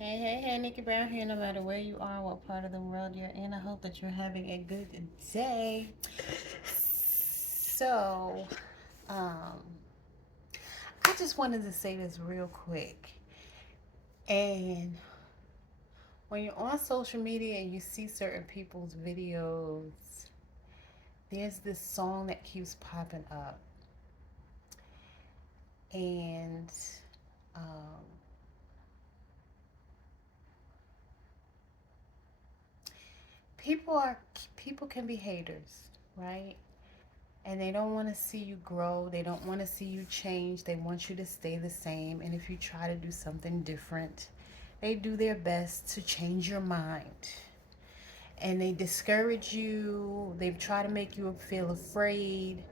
Hey, Nikki Brown here. No matter where you are, what part of the world you're in, I hope that you're having a good day. So, um, I just wanted to say this real quick. And when you're on social media and you see certain people's videos, there's this song that keeps popping up. And um, people are people can be haters, right? And they don't want to see you grow. They don't want to see you change. They want you to stay the same. And if you try to do something different, they do their best to change your mind. And they discourage you. They try to make you feel afraid,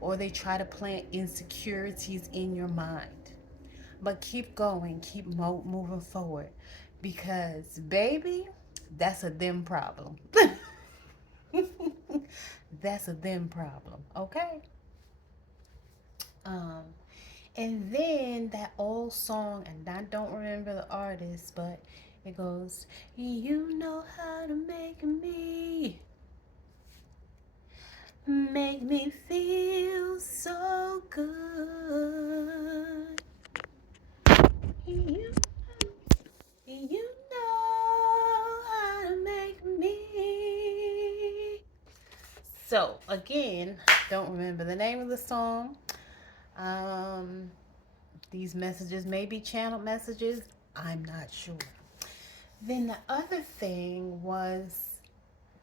or they try to plant insecurities in your mind. But keep going, keep moving forward, because baby, that's a them problem. That's a them problem, okay? Um, And then that old song, and I don't remember the artist, but it goes, "You know how to make me feel so good. You, you know how to make me." So, again, don't remember the name of the song. Um, these messages may be channeled messages. I'm not sure. Then the other thing was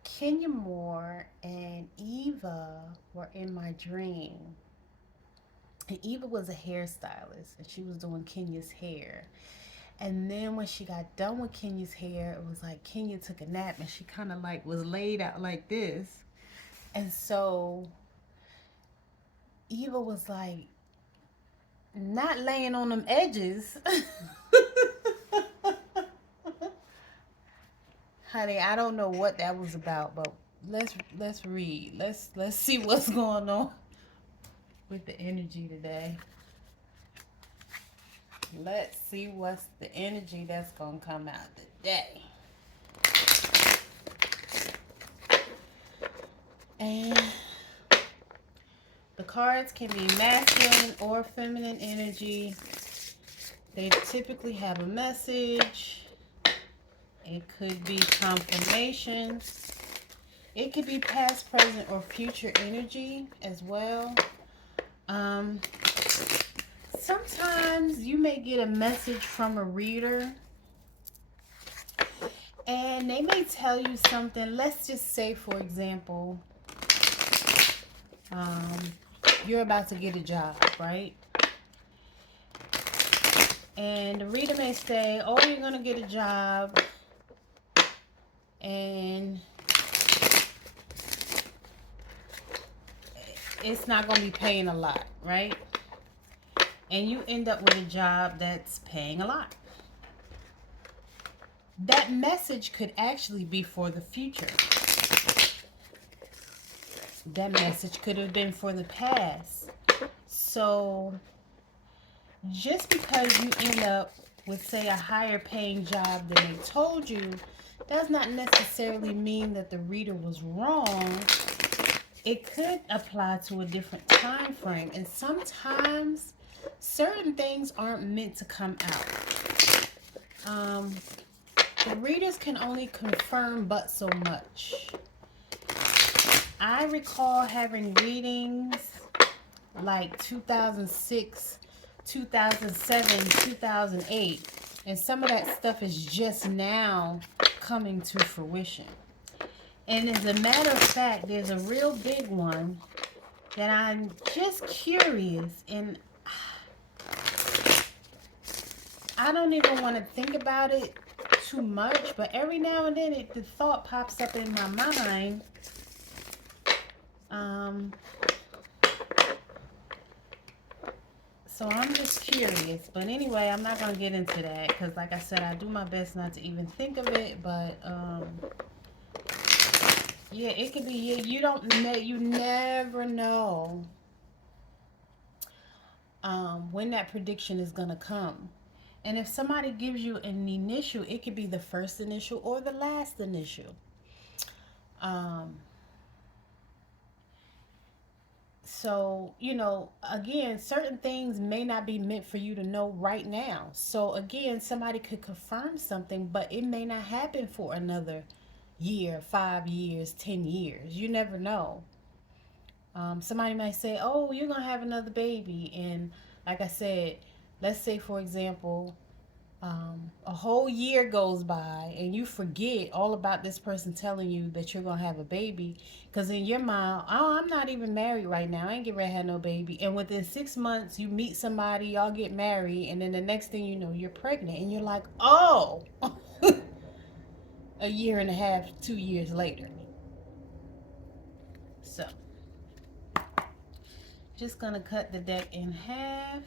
Kenya Moore and Eva were in my dream. And Eva was a hairstylist and she was doing Kenya's hair. And then when she got done with Kenya's hair, it was like Kenya took a nap and she kind of like was laid out like this. And so Eva was like, not laying on them edges. Honey, I don't know what that was about, but let's read. Let's see what's going on with the energy today. Let's see what's the energy that's gonna come out today. And the cards can be masculine or feminine energy. They typically have a message. It could be confirmation. It could be past, present, or future energy as well. Um, Sometimes you may get a message from a reader and they may tell you something. Let's just say, for example, um, you're about to get a job, right? And the reader may say, oh, you're going to get a job and it's not going to be paying a lot, right? And you end up with a job that's paying a lot. That message could actually be for the future. That message could have been for the past. So just because you end up with, say, a higher paying job than they told you, does not necessarily mean that the reader was wrong. It could apply to a different time frame. And sometimes certain things aren't meant to come out. The readers can only confirm but so much. I recall having readings like 2006, 2007, 2008, and some of that stuff is just now coming to fruition. And as a matter of fact, there's a real big one that I'm just curious, and I don't even want to think about it too much, but every now and then the thought pops up in my mind. So I'm just curious. But anyway, I'm not going to get into that because, like I said, I do my best not to even think of it. But, yeah, it could be, you never know when that prediction is going to come. And if somebody gives you an initial, it could be the first initial or the last initial. Um, so, again, certain things may not be meant for you to know right now. So, again, somebody could confirm something, but it may not happen for another year, 5 years, 10 years. You never know. Somebody might say, "Oh, you're gonna have another baby," and like I said, let's say for example, a whole year goes by and you forget all about this person telling you that you're gonna have a baby, because in your mind, oh, I'm not even married right now. I ain't getting ready to have no baby. And within 6 months, you meet somebody, y'all get married, and then the next thing you know, you're pregnant, and you're like, oh, a year and a half, 2 years later. So, just gonna cut the deck in half.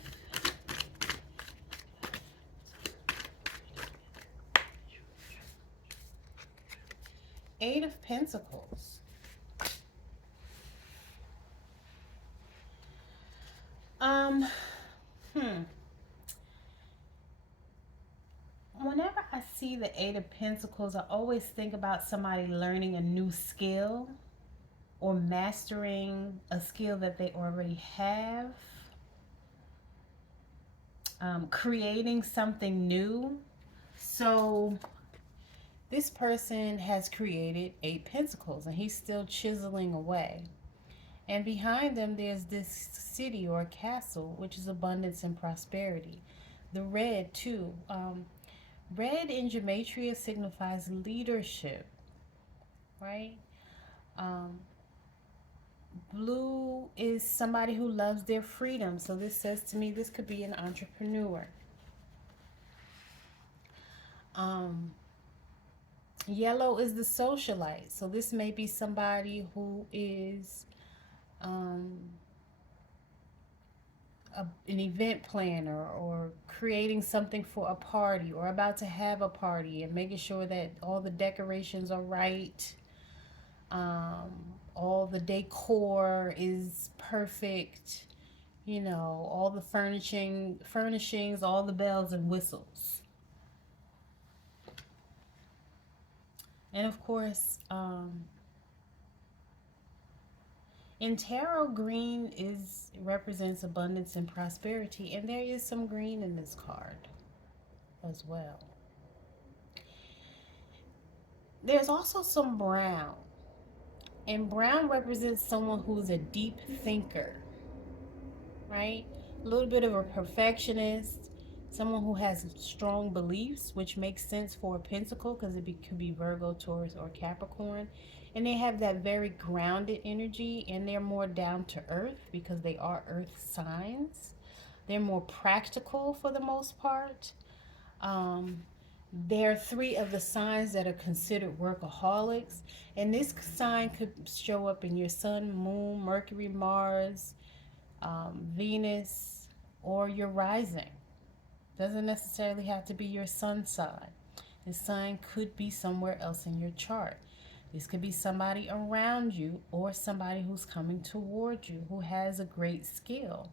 Eight of Pentacles. Um, hmm. Whenever I see the Eight of Pentacles, I always think about somebody learning a new skill or mastering a skill that they already have, creating something new. So this person has created Eight Pentacles and he's still chiseling away. And behind them, there's this city or castle, which is abundance and prosperity. The red, too. Red in gematria signifies leadership, right? Um, blue is somebody who loves their freedom. So this says to me this could be an entrepreneur. Yellow is the socialite. So this may be somebody who is an event planner or creating something for a party or about to have a party and making sure that all the decorations are right. All the decor is perfect, all the furnishings, all the bells and whistles. And of course, in tarot, green represents abundance and prosperity, and there is some green in this card as well. There's also some brown, and brown represents someone who's a deep thinker, right? A little bit of a perfectionist, someone who has strong beliefs, which makes sense for a pentacle because could be Virgo, Taurus, or Capricorn. And they have that very grounded energy, and they're more down to earth because they are earth signs. They're more practical for the most part. There are three of the signs that are considered workaholics, and this sign could show up in your sun, moon, Mercury, Mars, Venus, or your rising. Doesn't necessarily have to be your sun sign. This sign could be somewhere else in your chart. This could be somebody around you or somebody who's coming toward you who has a great skill.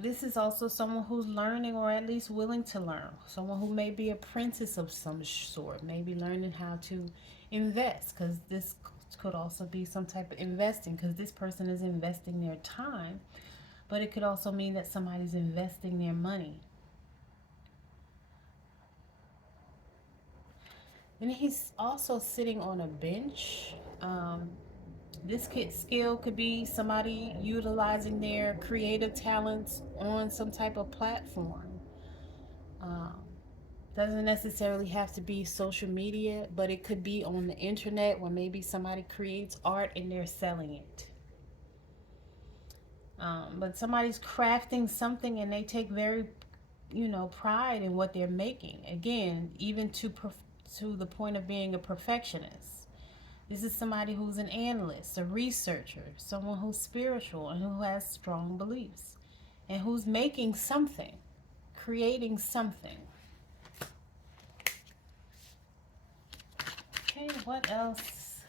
This is also someone who's learning or at least willing to learn. Someone who may be apprentice of some sort, maybe learning how to invest, because this could also be some type of investing, because this person is investing their time, but it could also mean that somebody's investing their money. And he's also sitting on a bench. This skill could be somebody utilizing their creative talents on some type of platform. Um, doesn't necessarily have to be social media, but it could be on the internet where maybe somebody creates art and they're selling it. But somebody's crafting something and they take very, pride in what they're making. Again, even to the point of being a perfectionist. This is somebody who's an analyst, a researcher, someone who's spiritual and who has strong beliefs and who's making something, creating something. Okay, what else?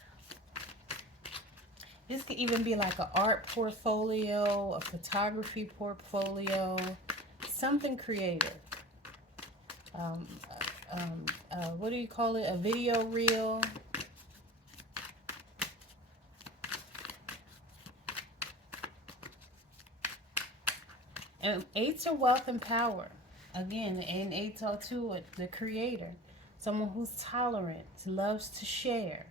This could even be like an art portfolio, a photography portfolio, something creative. Um, what do you call it? A video reel. And eights are wealth and power. Again, and eights are too the creator. Someone who's tolerant, loves to share.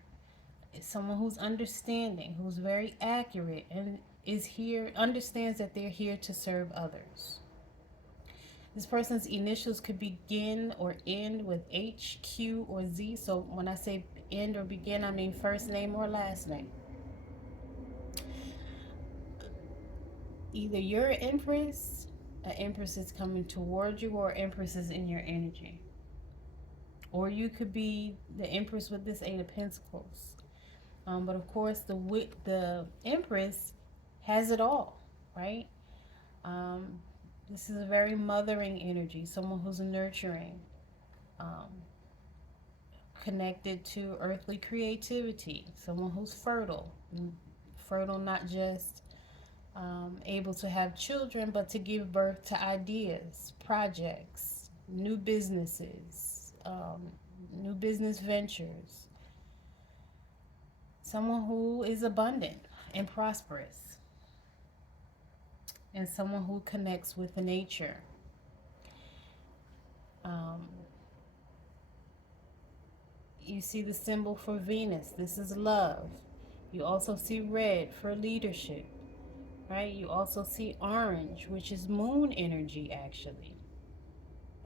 It's someone who's understanding, who's very accurate, and is here, understands that they're here to serve others. This person's initials could begin or end with H, Q, or Z. So when I say end or begin, I mean first name or last name. Either you're an empress is coming towards you, or empress is in your energy. Or you could be the empress with this Eight of Pentacles. But of course, the empress has it all, right? Um, this is a very mothering energy, someone who's nurturing, um, connected to earthly creativity, someone who's fertile. Fertile, not just able to have children, but to give birth to ideas, projects, new businesses, new business ventures. Someone who is abundant and prosperous, and someone who connects with nature. Um, you see the symbol for Venus. This is love. You also see red for leadership, right? You also see orange, which is moon energy, actually,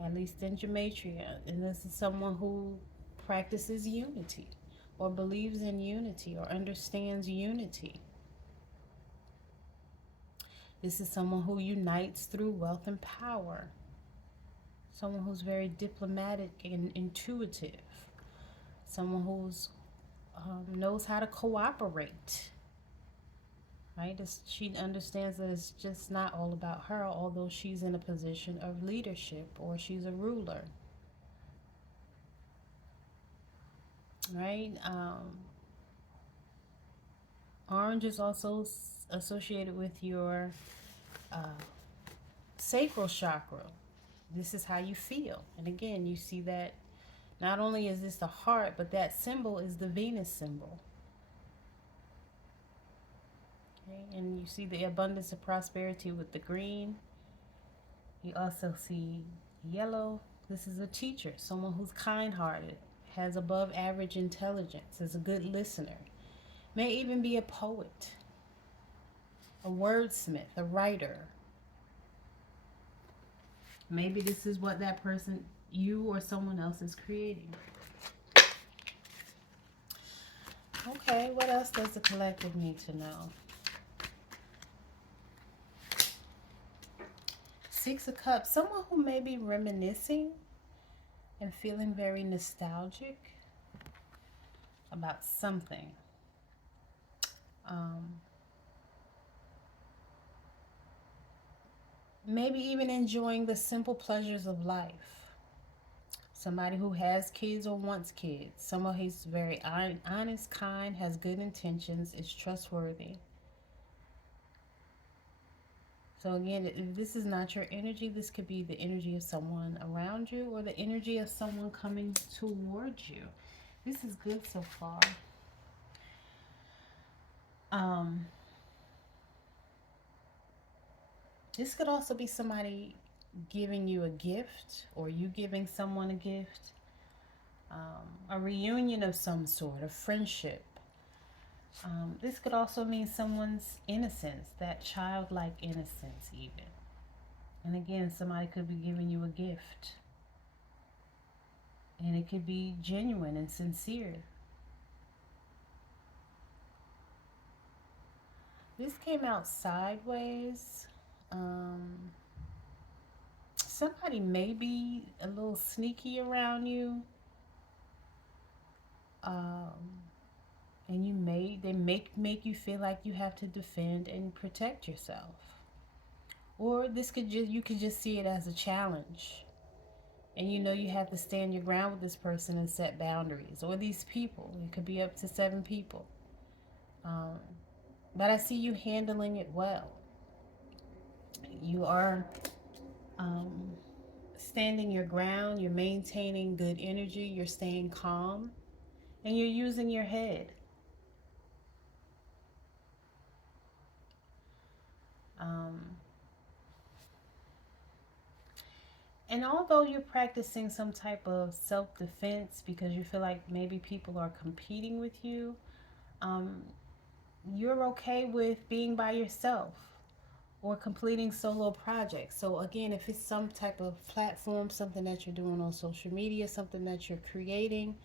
at least in gematria. And this is someone who practices unity, or believes in unity, or understands unity. This is someone who unites through wealth and power. Someone who's very diplomatic and intuitive. Someone who's knows how to cooperate. Right? She understands that it's just not all about her, although she's in a position of leadership or she's a ruler. Right? Orange is also associated with your sacral chakra. This is how you feel. And again, you see that not only is this the heart, but that symbol is the Venus symbol. Okay? And you see the abundance of prosperity with the green. You also see yellow. This is a teacher, someone who's kind-hearted, has above average intelligence, is a good listener, may even be a poet, a wordsmith, a writer. Maybe this is what that person, you or someone else, is creating. Okay, what else does the collective need to know? Six of Cups, someone who may be reminiscing and feeling very nostalgic about something. Maybe even enjoying the simple pleasures of life. Somebody who has kids or wants kids. Someone who's very honest, kind, has good intentions, is trustworthy. So again, if this is not your energy, this could be the energy of someone around you or the energy of someone coming towards you. This is good so far. This could also be somebody giving you a gift, or you giving someone a gift. A reunion of some sort, a friendship. This could also mean someone's innocence, that childlike innocence even. And again, somebody could be giving you a gift. And it could be genuine and sincere. This came out sideways. Somebody may be a little sneaky around you. And they make you feel like you have to defend and protect yourself. Or you could just see it as a challenge. And you know you have to stand your ground with this person and set boundaries. Or these people. It could be up to 7 people. but I see you handling it well. You are um, standing your ground, you're maintaining good energy, you're staying calm, and you're using your head. Um, and although you're practicing some type of self defense because you feel like maybe people are competing with you, um, you're okay with being by yourself or completing solo projects. So, again, if it's some type of platform, something that you're doing on social media, something that you're creating,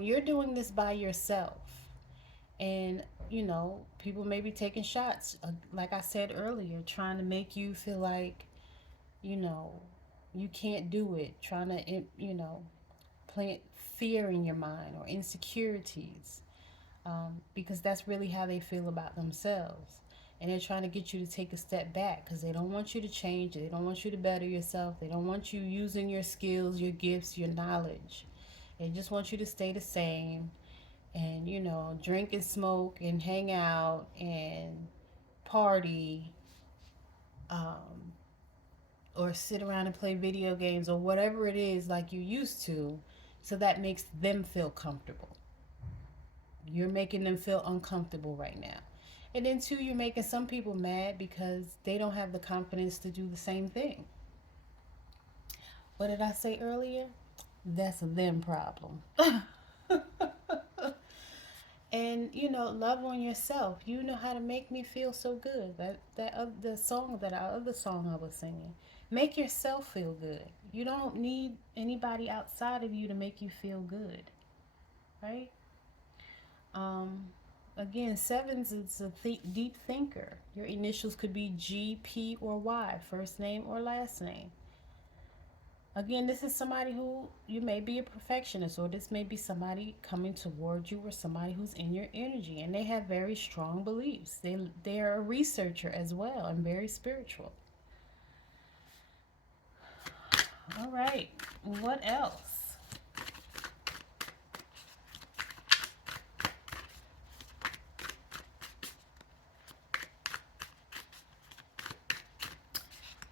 you're doing this by yourself. And, people may be taking shots, like I said earlier, trying to make you feel like, you know, you can't do it, trying to, plant fear in your mind or insecurities, because that's really how they feel about themselves. And they're trying to get you to take a step back because they don't want you to change. They don't want you to better yourself. They don't want you using your skills, your gifts, your knowledge. They just want you to stay the same and, drink and smoke and hang out and party, um, or sit around and play video games or whatever it is like you used to. So that makes them feel comfortable. You're making them feel uncomfortable right now. And then, two, you're making some people mad because they don't have the confidence to do the same thing. What did I say earlier? That's a them problem. And, love on yourself. You know how to make me feel so good. The song that our other song I was singing. Make yourself feel good. You don't need anybody outside of you to make you feel good, right? Um, Again, sevens is a deep thinker. Your initials could be G, P, or Y, first name or last name. Again, this is somebody who you may be a perfectionist, or this may be somebody coming toward you, or somebody who's in your energy, and they have very strong beliefs. They are a researcher as well and very spiritual. All right, what else?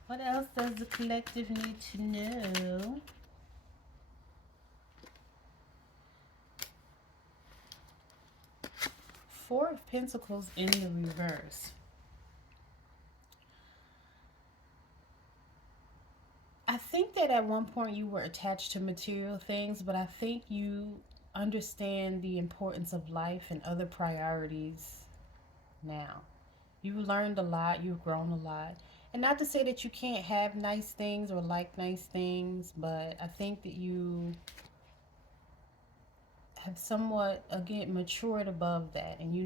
What else does the collective need to know? Four of Pentacles in the reverse. I think that at one point you were attached to material things, but I think you understand the importance of life and other priorities now. You've learned a lot, you've grown a lot. And not to say that you can't have nice things or like nice things, but I think that you have somewhat, again, matured above that. And you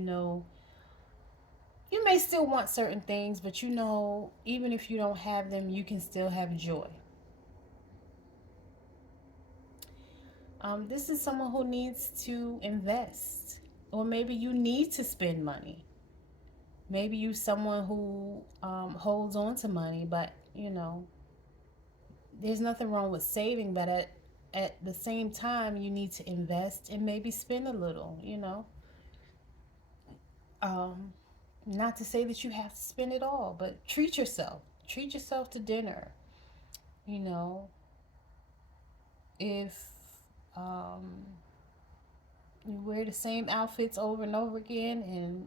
may still want certain things, but even if you don't have them, you can still have joy. This is someone who needs to invest, or maybe you need to spend money. Maybe you someone who holds on to money, but there's nothing wrong with saving, but at the same time, you need to invest and maybe spend a little. Um, Not to say that you have to spend it all, but treat yourself. Treat yourself to dinner. You know, if um, you wear the same outfits over and over again, and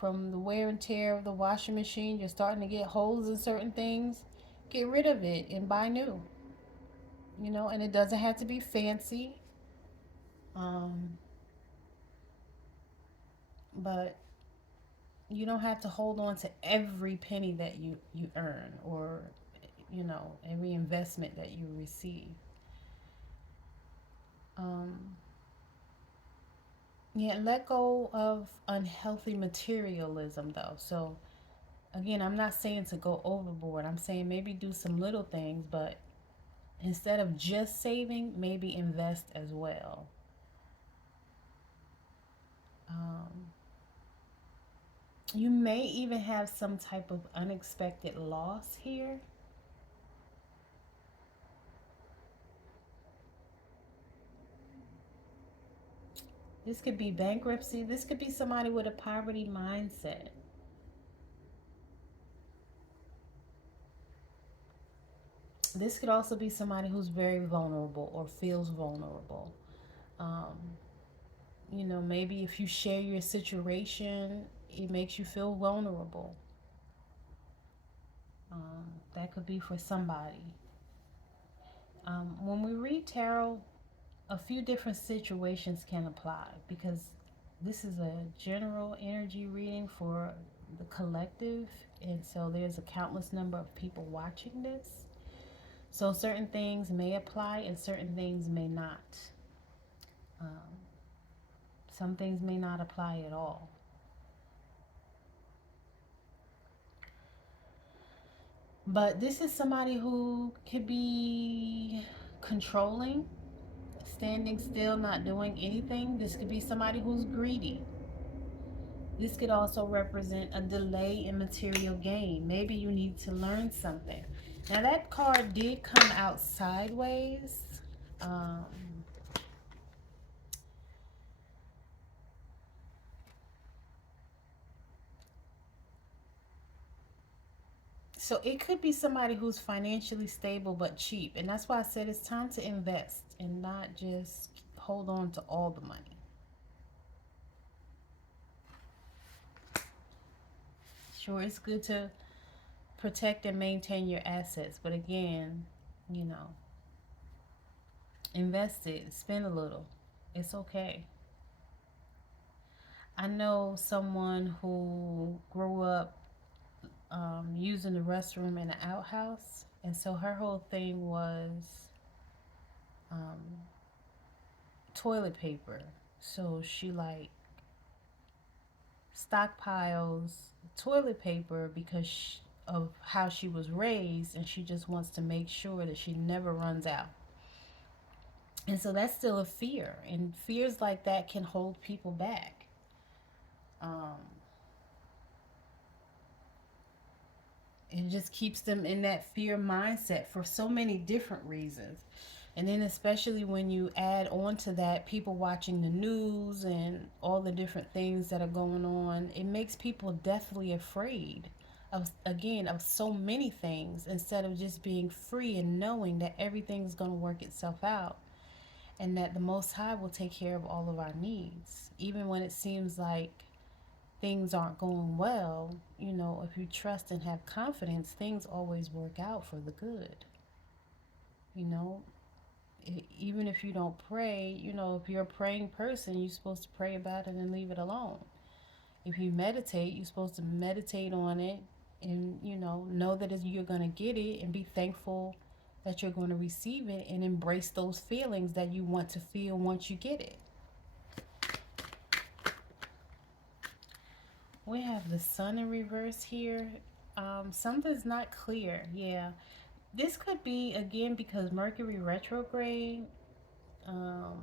from the wear and tear of the washing machine, you're starting to get holes in certain things, get rid of it and buy new. And it doesn't have to be fancy, um, but you don't have to hold on to every penny that you earn, or every investment that you receive. Um, yeah, let go of unhealthy materialism, though. So again, I'm not saying to go overboard. I'm saying maybe do some little things, but instead of just saving, maybe invest as well. Um, you may even have some type of unexpected loss here. This could be bankruptcy. This could be somebody with a poverty mindset. This could also be somebody who's very vulnerable or feels vulnerable. Um, maybe if you share your situation, it makes you feel vulnerable. That could be for somebody. When we read tarot, a few different situations can apply because this is a general energy reading for the collective, and so there's a countless number of people watching this. So certain things may apply and certain things may not. Um, some things may not apply at all. But this is somebody who could be controlling, standing still, not doing anything. This could be somebody who's greedy. This could also represent a delay in material gain. Maybe you need to learn something. Now, that card did come out sideways. Um, so it could be somebody who's financially stable but cheap. And that's why I said it's time to invest and not just hold on to all the money. Sure, it's good to protect and maintain your assets, but again, you know, invest it, spend a little. It's okay. I know someone who grew up using the restroom in an outhouse, and so her whole thing was um, toilet paper. So she like stockpiles toilet paper because of how she was raised, and she just wants to make sure that she never runs out. And so that's still a fear, and fears like that can hold people back. Um, it just keeps them in that fear mindset for so many different reasons. And then, especially when you add on to that, people watching the news and all the different things that are going on, it makes people deathly afraid of, again, of so many things instead of just being free and knowing that everything's going to work itself out and that the Most High will take care of all of our needs. Even when it seems like things aren't going well, if you trust and have confidence, things always work out for the good. You know, even if you don't pray, if you're a praying person, you're supposed to pray about it and leave it alone. If you meditate, you're supposed to meditate on it and, know that you're going to get it and be thankful that you're going to receive it and embrace those feelings that you want to feel once you get it. We have the sun in reverse here. Something's not clear. Yeah. This could be, again, because Mercury retrograde. Um,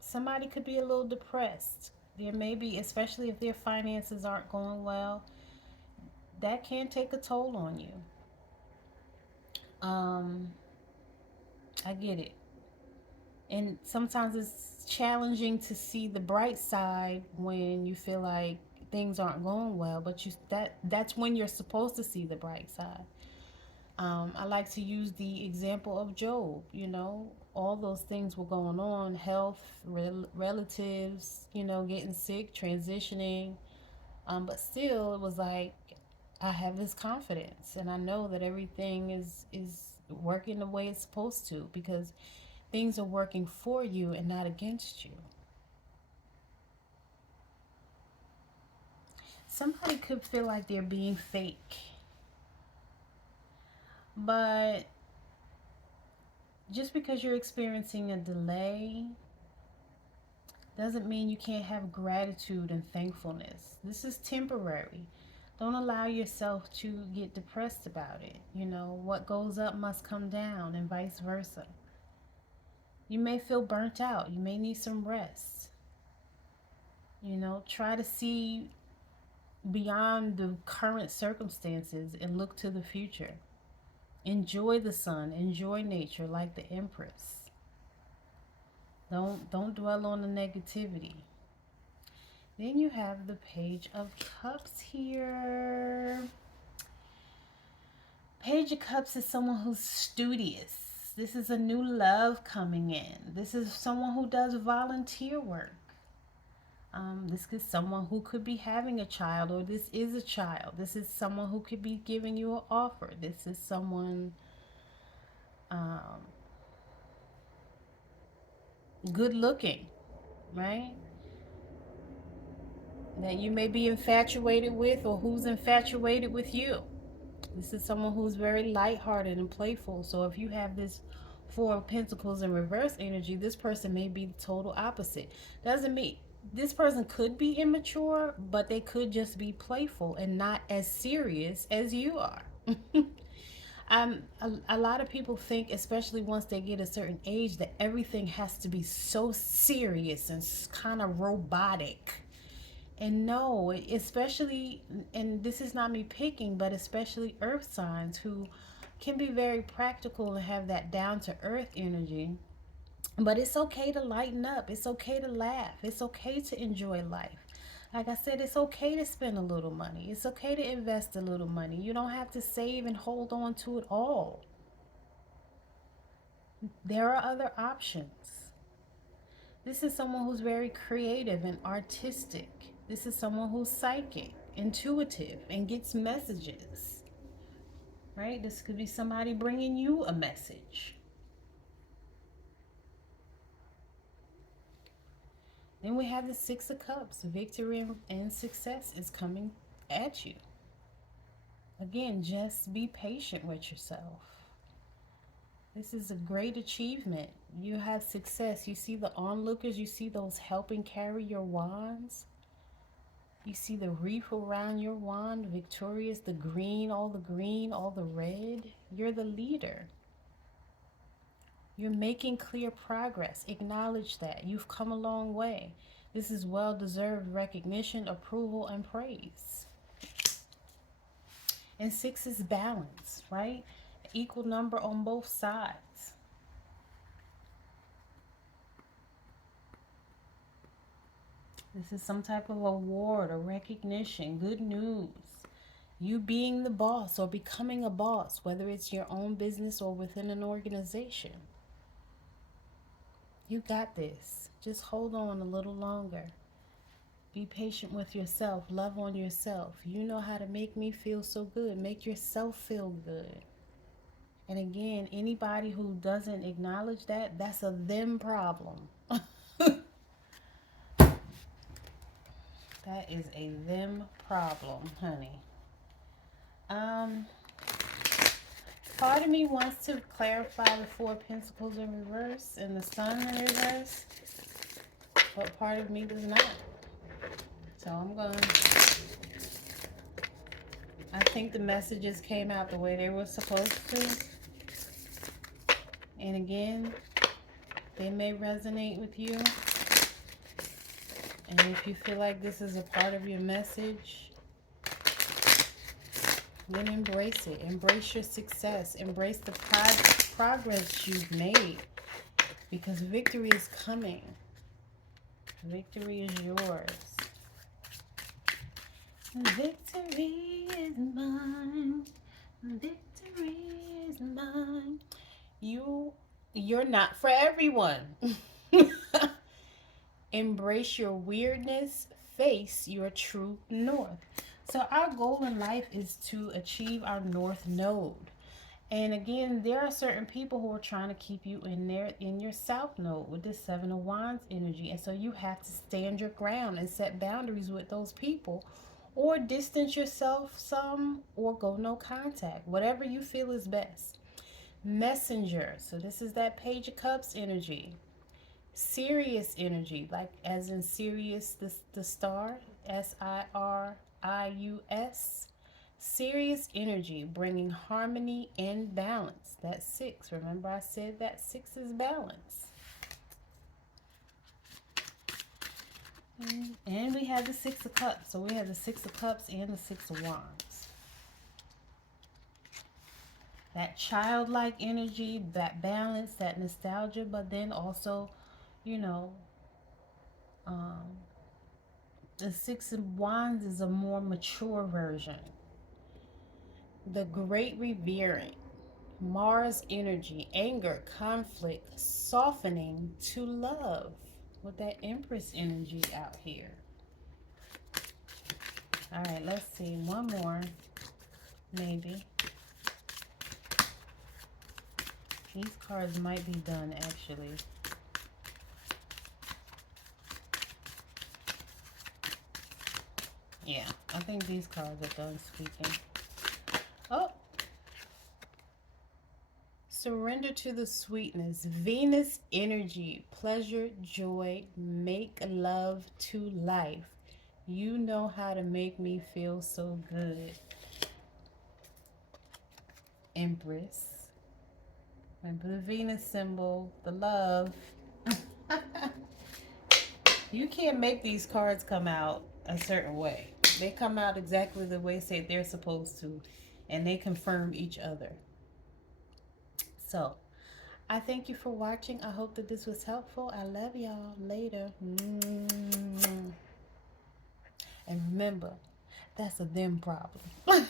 Somebody could be a little depressed. There may be, especially if their finances aren't going well, that can take a toll on you. Um, I get it. And sometimes it's challenging to see the bright side when you feel like things aren't going well, but that's when you're supposed to see the bright side. I like to use the example of Job. All those things were going on, health, relatives, getting sick, transitioning. But still, it was like, I have this confidence and I know that everything is working the way it's supposed to because things are working for you and not against you. Somebody could feel like they're being fake, but just because you're experiencing a delay doesn't mean you can't have gratitude and thankfulness. This is temporary. Don't allow yourself to get depressed about it. What goes up must come down, and vice versa. You may feel burnt out. You may need some rest. Try to see beyond the current circumstances and look to the future. Enjoy the sun, enjoy nature like the Empress. Don't dwell on the negativity. Then you have the Page of Cups here. Page of Cups is someone who's studious. This is a new love coming in. This is someone who does volunteer work. This is someone who could be having a child, or this is a child. This is someone who could be giving you an offer. This is someone good looking, right? That you may be infatuated with, or who's infatuated with you. This is someone who's very lighthearted and playful. So if you have this Four of Pentacles in reverse energy, this person may be the total opposite. Doesn't mean this person could be immature, but they could just be playful and not as serious as you are. A lot of people think, especially once they get a certain age, that everything has to be so serious and kind of robotic. And no, especially, and this is not me picking, but especially earth signs who can be very practical and have that down to earth energy. But it's okay to lighten up. It's okay to laugh. It's okay to enjoy life. Like I said, it's okay to spend a little money. It's okay to invest a little money. You don't have to save and hold on to it all. There are other options. This is someone who's very creative and artistic. This is someone who's psychic, intuitive, and gets messages. Right? This could be somebody bringing you a message. Then we have the Six of Cups. Victory and success is coming at you. Again, just be patient with yourself. This is a great achievement. You have success. You see the onlookers. You see those helping carry your wands. You see the wreath around your wand. Victorious, the green, all the red. You're the leader. You're making clear progress. Acknowledge that. You've come a long way. This is well-deserved recognition, approval, and praise. And 6 is balance, right? Equal number on both sides. This is some type of award or recognition, good news. You being the boss or becoming a boss, whether it's your own business or within an organization. You got this. Just hold on a little longer. Be patient with yourself. Love on yourself. You know how to make me feel so good. Make yourself feel good. And again, anybody who doesn't acknowledge that, that's a them problem. That is a them problem, honey. Part of me wants to clarify the Four of Pentacles in reverse and the Sun in reverse, but part of me does not. So I'm going. I think the messages came out the way they were supposed to. And again, they may resonate with you. And if you feel like this is a part of your message, then embrace it. Embrace your success. Embrace the progress you've made. Because victory is coming. Victory is yours. Victory is mine. Victory is mine. You're not for everyone. Embrace your weirdness. Face your true north. So our goal in life is to achieve our north node. And again, there are certain people who are trying to keep you in your south node with this Seven of Wands energy. And so you have to stand your ground and set boundaries with those people, or distance yourself some, or go no contact. Whatever you feel is best. Messenger. So this is that Page of Cups energy. Sirius energy, like as in Sirius the star, Sirius. Sirius energy, bringing harmony and balance. That's 6. Remember I said that 6 is balance. And we have the 6 of Cups. So we have the 6 of Cups and the 6 of Wands. That childlike energy, that balance, that nostalgia, but then also, you know, The Six of Wands is a more mature version. The Great Revering. Mars energy, anger, conflict, softening to love. With that Empress energy out here. All right, let's see. One more, maybe. These cards might be done, actually. Yeah, I think these cards are done speaking. Oh, surrender to the sweetness. Venus energy, pleasure, joy, make love to life. You know how to make me feel so good. Empress. Remember the Venus symbol, the love. You can't make these cards come out a certain way. They come out exactly the way say they're supposed to, and they confirm each other. So, I thank you for watching. I hope that this was helpful. I love y'all. Later. And remember, that's a them problem.